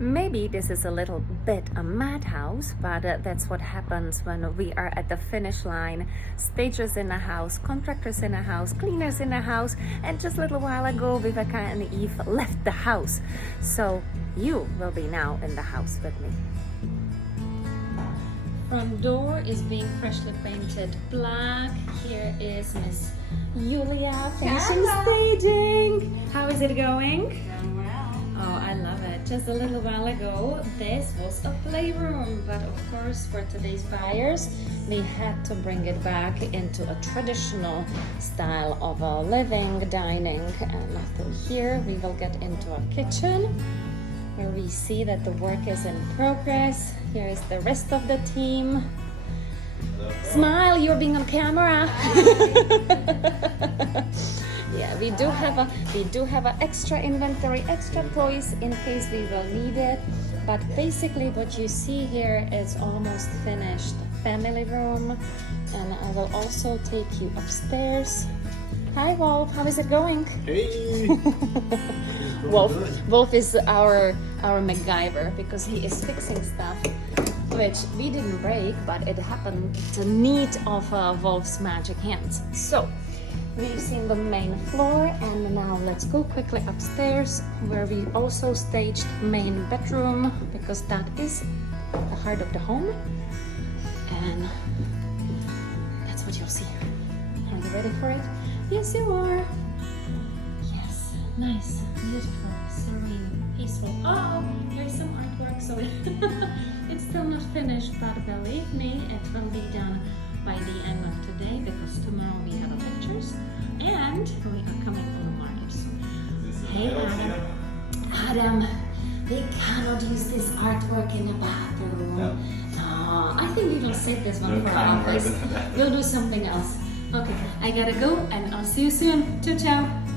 Maybe this is a little bit a madhouse, but that's what happens when we are at the finish line. Stagers in the house, contractors in the house, cleaners in the house, and just a little while ago Viveka and Eve left the house. So you will be now in the house with me. Front door is being freshly painted black. Here is Miss Julia finishing staging. How is it going? Oh, I love it. Just a little while ago, this was a playroom, but of course, for today's buyers, we had to bring it back into a traditional style of a living, dining, and through here we will get into a kitchen where we see that the work is in progress. Here is the rest of the team. Smile, you're being on camera. Yeah, we do have a extra inventory, extra toys in case we will need it. But basically what you see here is almost finished family room. And I will also take you upstairs. Hi Wolf, how is it going? Hey! Wolf is our MacGyver because he is fixing stuff which we didn't break, but it happened to need of Wolf's magic hands. So we've seen the main floor, and now let's go quickly upstairs where we also staged main bedroom because that is the heart of the home, and that's what you'll see. Are you ready for it? Yes, you are. Yes, nice, beautiful, serene, peaceful. Oh, here's some artwork, so it's still not finished, but believe me, it will be done by the end of today because tomorrow we have pictures and we are coming on the market soon. Hey Adam, we cannot use this artwork in the bathroom. No. No, I think we will save this one for our office. We'll do something else. Okay, I gotta go and I'll see you soon. Ciao, ciao.